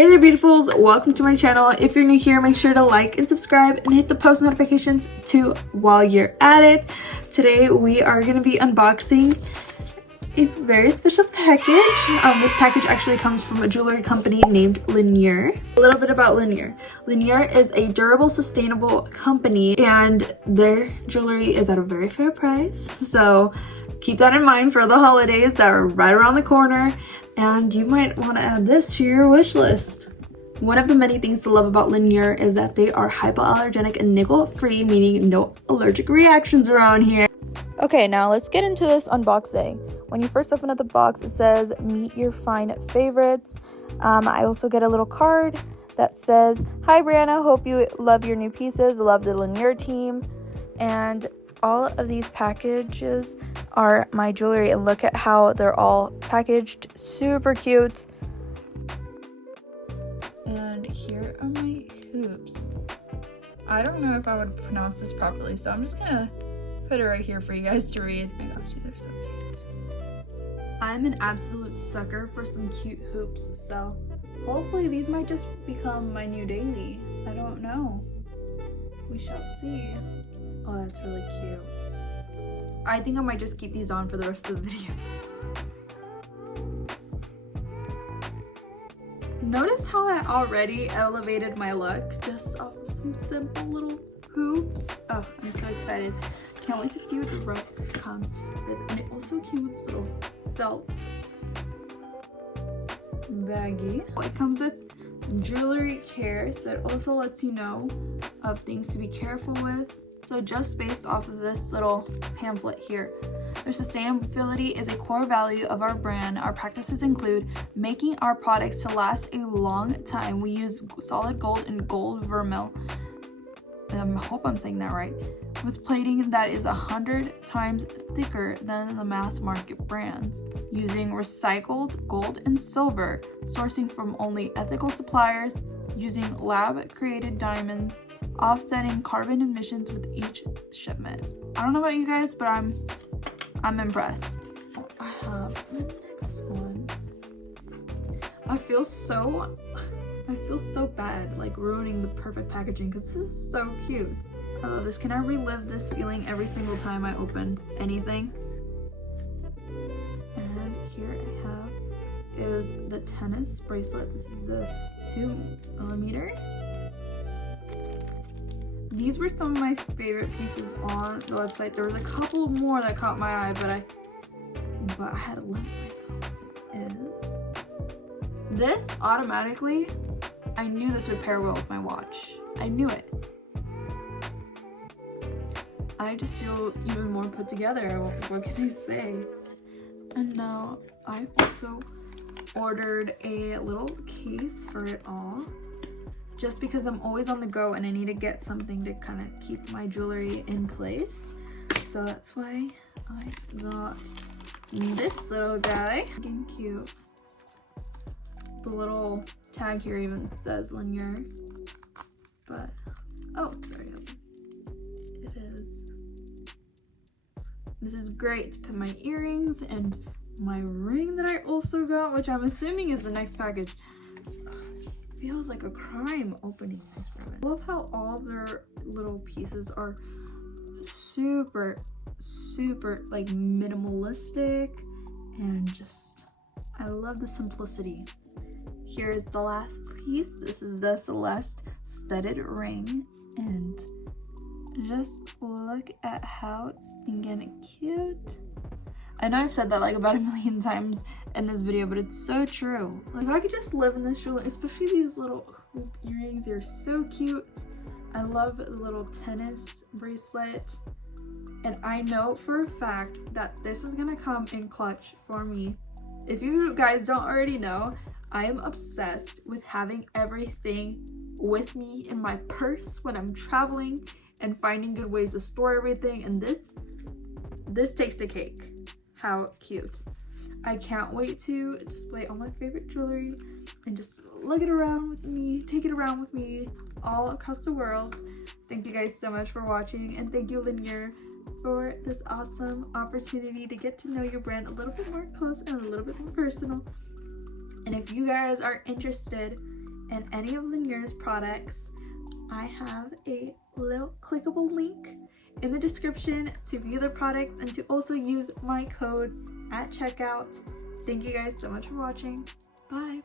Hey there beautifuls, welcome to my channel. If you're new here, make sure to like and subscribe and hit the post notifications too while you're at it. Today we are going to be unboxing a very special package. This package actually comes from a jewelry company named Linjer. A little bit about Linjer. Linjer is a durable, sustainable company and their jewelry is at a very fair price. So keep that in mind for the holidays that are right around the corner. And you might want to add this to your wish list. One of the many things to love about Linjer is that they are hypoallergenic and nickel-free, meaning no allergic reactions around here. Okay, now let's get into this unboxing. When you first open up the box, it says, meet your fine favorites. I also get a little card that says, hi Brianna, hope you love your new pieces, love the Linjer team. And all of these packages are my jewelry, and look at how they're all packaged, super cute. And here are my hoops. I don't know if I would pronounce this properly, so I'm just gonna put it right here for you guys to read. Oh my gosh, these are so cute. I'm an absolute sucker for some cute hoops, so hopefully these might just become my new daily. I don't know. We shall see. Oh, that's really cute. I think I might just keep these on for the rest of the video. Notice how that already elevated my look just off of some simple little hoops. Oh, I'm so excited. Can't wait to see what the rest come with. And it also came with this little felt baggie. It comes with jewelry care, so it also lets you know of things to be careful with. So just based off of this little pamphlet here, their sustainability is a core value of our brand. Our practices include making our products to last a long time. We use solid gold and gold vermeil, I hope I'm saying that right, with plating that is 100 times thicker than the mass market brands, using recycled gold and silver, sourcing from only ethical suppliers, using lab-created diamonds, offsetting carbon emissions with each shipment. I don't know about you guys, but I'm impressed. I have the next one. I feel so bad like ruining the perfect packaging because this is so cute. I love this. Can I relive this feeling every single time I open anything? And here I have is the tennis bracelet. This is a 2mm. These were some of my favorite pieces on the website. There was a couple more that caught my eye, but I had to limit myself. Is this automatically? I knew this would pair well with my watch. I knew it. I just feel even more put together. What can I say? And now I also ordered a little case for it all, just because I'm always on the go and I need to get something to kind of keep my jewelry in place. So that's why I got this little guy. Looking cute. The little tag here even says Linjer, but oh, sorry, it is. This is great to put my earrings and my ring that I also got, which I'm assuming is the next package. Feels like a crime opening this from it. I love how all their little pieces are super like minimalistic, and just I love the simplicity. Here's the last piece. This is the Celeste studded ring, and just look at how stinking cute. I know I've said that like about 1,000,000 times in this video, but it's so true. Like, if I could just live in this jewelry, especially these little hoop earrings, they're so cute. I love the little tennis bracelet, and I know for a fact that this is gonna come in clutch for me. If you guys don't already know, I am obsessed with having everything with me in my purse when I'm traveling and finding good ways to store everything, and this takes the cake. How cute. I can't wait to display all my favorite jewelry and just lug it around with me, take it around with me all across the world. Thank you guys so much for watching, and thank you Linjer for this awesome opportunity to get to know your brand a little bit more close and a little bit more personal. And if you guys are interested and any of Linjer's products, I have a little clickable link in the description to view their products and to also use my code at checkout. Thank you guys so much for watching. Bye!